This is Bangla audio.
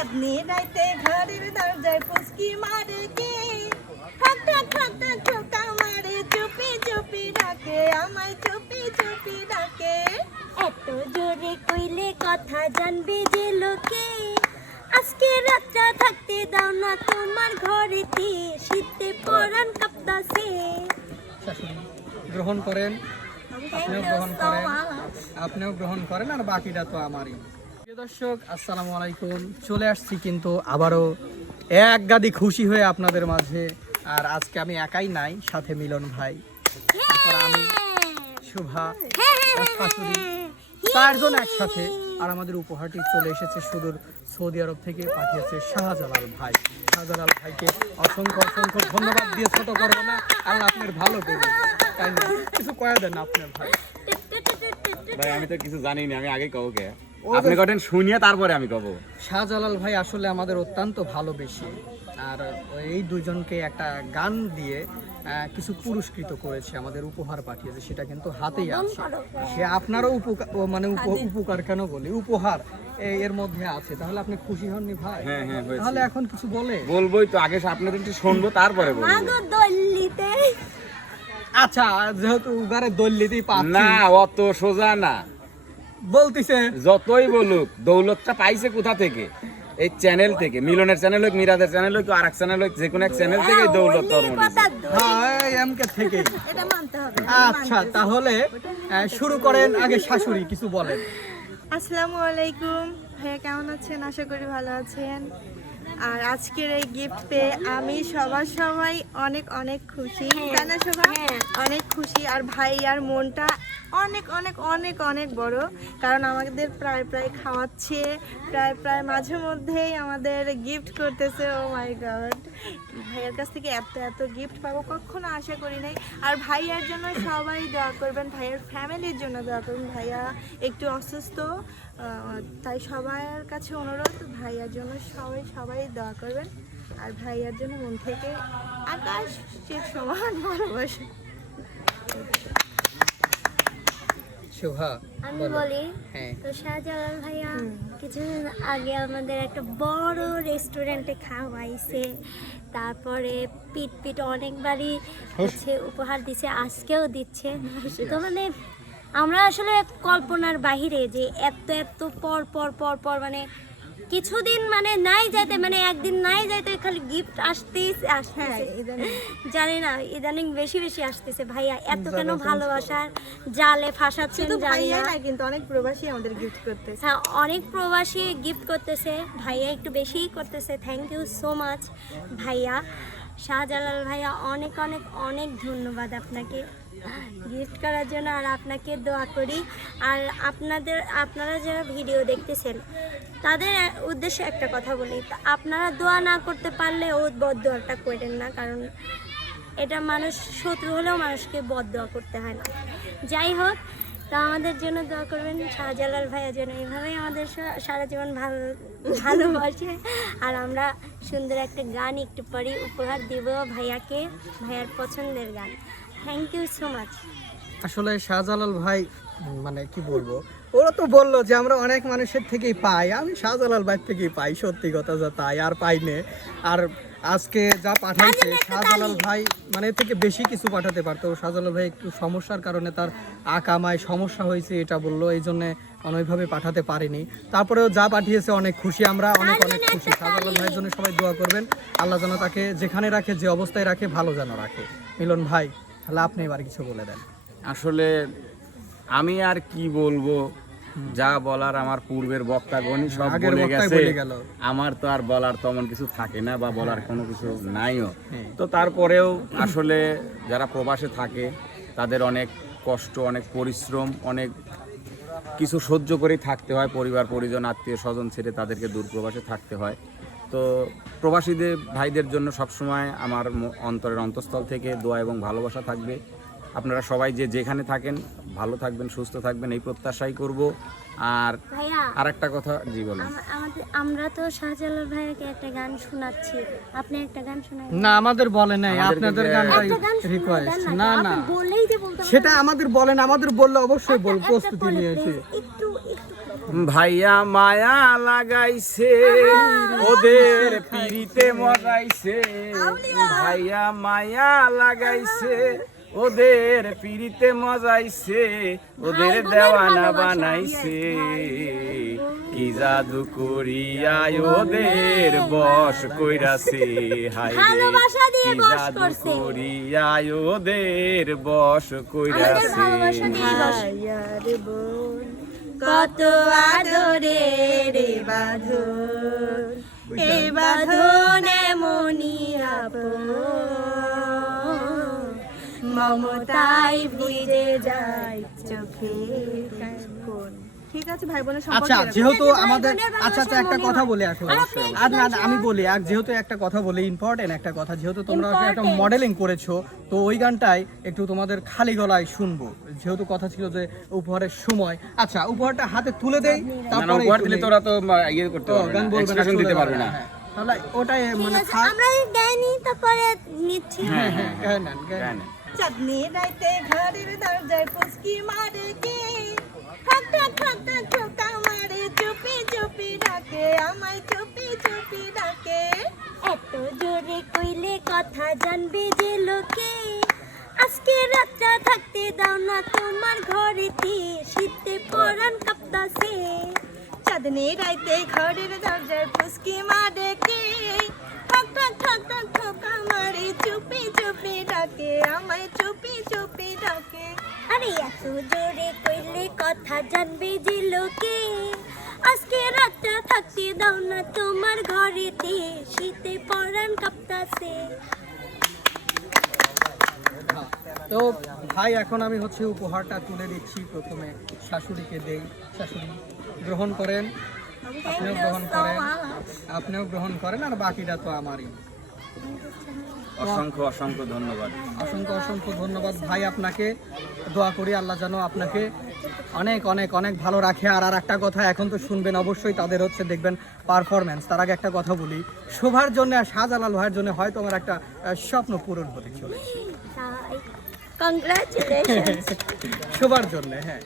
চাঁদনি রাইতে ঘরের দরজায় ফুসকি মারে কে ঠক ঠক ঠক ঠক ঠোকা মারে চুপি চুপি ডাকে আমায় চুপি চুপি ডাকে এত জোরে কইলে কথা জানবে যে লোকে আজকে রাতটা থাকতে দাও না তোমার ঘরেতে শীতে পরান কাঁপতাছে গ্রহণ করেন, আপনিও গ্রহণ করেন আর বাকিটা তো আমারই। প্রিয় দর্শক আসসালামু আলাইকুম, চলে আসছি কিন্তু আবারও এক গাদি খুশি হয়ে আপনাদের মাঝে। আর আজকে আমি একাই নাই, সাথে মিলন ভাই, তারপর আমি, শুভা, শাশুড়ি, চারজন একসাথে। আর আমাদের উপহারটি চলে এসেছে সুদূর সৌদি আরব থেকে, পাঠিয়েছে শাহজালাল ভাই। শাহজালাল ভাইকে অসংখ্য অসংখ্য ধন্যবাদ দিয়ে ছোট করবো না, আল্লাহ আপনার ভালো করবে, তাই না? কিছু কয়া দেন আপনার ভাই। ভাই আমি তো কিছু জানি না, আমি আগে কব কে আপনি কটেন শুনিয়ে তারপরে আমি কব। শাহজালাল ভাই আসলে আমাদের অত্যন্ত ভালোবেসে, আর এই দুজনকে একটা গান দিয়ে কিছু পুরস্কৃত করেছে, আমাদের উপহার পাঠিয়েছে, সেটা কিন্তু হাতেই আছে। সে আপনারও উপকার কেন বলি, উপহার এর মধ্যে আছে। তাহলে আপনি খুশি হননি ভাই? হ্যাঁ হ্যাঁ, তাহলে এখন কিছু বলবোই তো, আগে আপনাদের একটু শুনবো তারপরে বলবো। মাগো দল্লিতে আচ্ছা, যেহেতু উগারে দল্লিতেই পাচ্ছি না, অত সোজা না। বলতিছে, যতই বলুক দৌলতটা পাইছে কোথা থেকে? এই চ্যানেল থেকে, মিলনের চ্যানেল হোক, মিরাদের চ্যানেল হোক, আর এক চ্যানেল হোক, যে কোনো এক চ্যানেল থেকে দৌলত এমকে থেকে। এটা মানতে হবে। আচ্ছা, তাহলে শুরু করেন। আগে শাশুড়ি কিছু বলেন। আসসালামু আলাইকুম ভাইয়া, কেমন আছেন? আশা করি ভালো আছেন। আর আজকের এই গিফট পেয়ে আমি সবাই অনেক অনেক খুশি, তাই না শোভা? অনেক খুশি। আর ভাইয়ার মনটা অনেক অনেক অনেক অনেক বড়, কারণ আমাদের প্রায় খাওয়াচ্ছে, প্রায় মাঝে মধ্যেই আমাদের গিফট করতেছে। ও মাই গড, ভাইয়ার কাছ থেকে এত গিফট পাবো কখনো আশা করি নাই। আর ভাইয়ার জন্য সবাই দোয়া করবেন, ভাইয়ার ফ্যামিলির জন্য দোয়া করবেন। ভাইয়া একটু অসুস্থ, তাই সবার কাছে অনুরোধ, ভাইয়ার জন্য সবাই দোয়া করবেন। আর ভাইয়ার জন্য মন থেকে আকাশের সমান ভালোবাসা। শোভা আমি বলি হ্যাঁ। তো শাহজালাল ভাইয়া কিছুদিন আগে আমাদের একটা বড় রেস্টুরেন্টে খাওয়াইছে, তারপরে পিট অনেকবারই হচ্ছে উপহার দিছে, আজকেও দিচ্ছে। তো মানে আমরা আসলে কল্পনার বাহিরে যে এত পর মানে কিছুদিন মানে নাই যাইতে, মানে একদিন নাই যাইতে খালি গিফট আসতেই আসতেছে। জানি না ইদানিং বেশি আসতেছে। ভাইয়া এত কেন ভালোবাসার জালে ফাঁসাচ্ছেন জানি না, কিন্তু অনেক প্রবাসী আমাদের গিফট করতেছে। হ্যাঁ, অনেক প্রবাসী গিফট করতেছে, ভাইয়া একটু বেশিই করতেছে। থ্যাংক ইউ সো মাচ ভাইয়া। শাহজালাল ভাইয়া অনেক অনেক অনেক ধন্যবাদ আপনাকে গিফট করার জন্য। আর আপনাকে দোয়া করি। আর আপনারা যারা ভিডিও দেখতেছেন তাদের উদ্দেশ্যে একটা কথা বলি, আপনারা দোয়া না করতে পারলে ও বদদোয়াটা করেন না, কারণ এটা মানুষ শত্রু হলেও মানুষকে বদদোয়া করতে হয় না। যাই হোক, তো আমাদের জন্য দোয়া করবেন, শাহজালাল ভাইয়ের জন্য। এইভাবেই আমাদের সারা জীবন ভালোবাসে। আর আমরা সুন্দর একটা গান একটু পরে উপহার দিব ভাইয়াকে, ভাইয়ার পছন্দের গান। Thank you so much. আসলে শাহজালাল ভাই মানে কি বলবো, ওরা তো বললো যে আমরা অনেক মানুষের থেকেই পাই, আমি শাহজালাল ভাই থেকেই পাই, সত্যি কথা যা তাই, আর পাইনে। আর আজকে যা পাঠাইছে শাহজালাল ভাই মানে এর থেকে বেশি কিছু পাঠাতে পারতো। শাহজালাল ভাই একটু সমস্যার কারণে তার আকামায় সমস্যা হয়েছে, এটা বললো, এই জন্য অনেকভাবে পাঠাতে পারিনি। তারপরেও যা পাঠিয়েছে অনেক খুশি, আমরা অনেক খুশি। শাহজালাল ভাইয়ের জন্য সবাই দোয়া করবেন, আল্লাহ যেন তাকে যেখানে রাখে, যে অবস্থায় রাখে, ভালো যেন রাখে। মিলন ভাই, তাহলে আপনি এবার কিছু বলে দেন। আসলে আমি আর কি বলবো, যা বলার আমার পূর্বের বক্তাগণই সব বলে গেছে। আমার তো আর বলার তেমন কিছু থাকে না, বা বলার কোনো কিছু নাইও। তো তারপরেও আসলে যারা প্রবাসে থাকে তাদের অনেক কষ্ট, অনেক পরিশ্রম, অনেক কিছু সহ্য করেই থাকতে হয়। পরিবার পরিজন আত্মীয় স্বজন ছেড়ে তাদেরকে দূর প্রবাসে থাকতে হয়। তো প্রবাসীদের ভাইদের জন্য সবসময় আমার অন্তরের অন্তঃস্থল থেকে দোয়া এবং ভালোবাসা থাকবে। আপনারা সবাই যে যেখানে থাকেন ভালো থাকবেন, সুস্থ থাকবেন, এই প্রত্যাশাই করব। আর আরেকটা কথা, জি বলুন। আমরা তো শাহজালাল ভাইকে একটা গান শোনাচ্ছি, আপনি একটা গান শোনাবেন? না, আমাদের বলে নাই, আপনাদের গানটাই রিকোয়েস্ট। না বললেই যে বলতে, সেটা আমাদের বলেন, আমাদের বললে অবশ্যই বল, প্রস্তুতি নিয়েছি। একটু ভাইয়া মায়া লাগাইছে ওদের পিড়িতে মজাইছে, ভাইয়া মায়া লাগাইছে ওদের পিড়িতে মজাইছে, ওদের দেওয়ানা বানাইছে, কি জাদু করিয়ায় ওদের বশ কইরাছে, হায় রে ভালোবাসা দিয়ে কি বশ জাদু করছে। করিয়ায় ওদের বশ কইরাছে। ভালোবাসা দিয়ে বশ। ভাইয়ার বোন কত আদরে রে বাঁধন, এ বাঁধন এমনই আপন, মমতায় ভিজে যায় চোখের কোণ। ঠিক আছে ভাই বোনের সম্পর্ক আচ্ছা এরকম। যেহেতু ভাই আমাদের বোনের আচ্ছা ভালোবাসা একটা মনে কথা হয়। বলে আসো, আর আর না আমি বলি, আর যেহেতু একটা কথা বলি, ইম্পর্টেন্ট একটা কথা, যেহেতু তোমরা একটা Important. মডেলিং করেছো, তো ওই গানটাই একটু তোমাদের খালি গলায় শুনবো, যেহেতু কথা ছিল যে উপহারের সময়। আচ্ছা উপহারটা হাতে তুলে দেই, না না, তারপরে উপহার একটু দিলে নেই। তোরা তো ইয়ে করতে ও, পারবে গান না, বলবে না, এক্সপ্রেশন চলে দিতে যাবে, পারবে না। হ্যাঁ। তাহলে ওটাই ঠিক মানে আছে, আমরা দেয়নি তারপরে নিচ্ছি। হ্যাঁ হ্যাঁ গান গান গান। গান। চাঁদনি রাইতে ঘরের দরজায় পুচকি মারে কে, ঠক ঠক ঠক ঠক ঠোকা মারে, চুপি চুপি ডাকে আমায়, চুপি চুপি ডাকে। এত জোরে কইলে কথা জানবে যে লোকে, আজকে রাতটা থাকতে দাও না তোমার ঘরেতে, শীতে পরান কাঁপতাছে। চাঁদনি রাইতে ঘরের দরজায় পুচকি মারে কে, ঠক ঠক ঠক ঠক ঠোকা মারে, চুপি চুপি ডাকে আমায়, চুপি চুপি ডাকে। আরে এত জোরে কইলে কথা জানবে যে লোকে, আজকে রাতটা থাকতে দাও না তোমার ঘরেতে, শীতে পরান কাঁপতাছে। তো ভাই এখন আমি হচ্ছে উপহারটা তুলে দিচ্ছি, প্রথমে শাশুড়িকে দেই, শাশুড়ি গ্রহণ করেন, আপনিও গ্রহণ করেন, আপনিও গ্রহণ করেন, আর বাকিটা তো আমারই। অসংখ্য অসংখ্য ধন্যবাদ। অসংখ্য অসংখ্য ধন্যবাদ ভাই আপনাকে, দোয়া করি আল্লাহ যেন আপনাকে অনেক অনেক অনেক ভালো রাখে। আর একটা কথা এখন তো শুনবেন অবশ্যই, তাদের হচ্ছে দেখবেন পারফরমেন্স। তার আগে একটা কথা বলি, শোভার জন্য আর শাহজালাল ভাইয়ের জন্য হয়তো আমার একটা স্বপ্ন পূরণ হতে চলেছে, কংগ্রাচুলেশন। শোভার জন্য। হ্যাঁ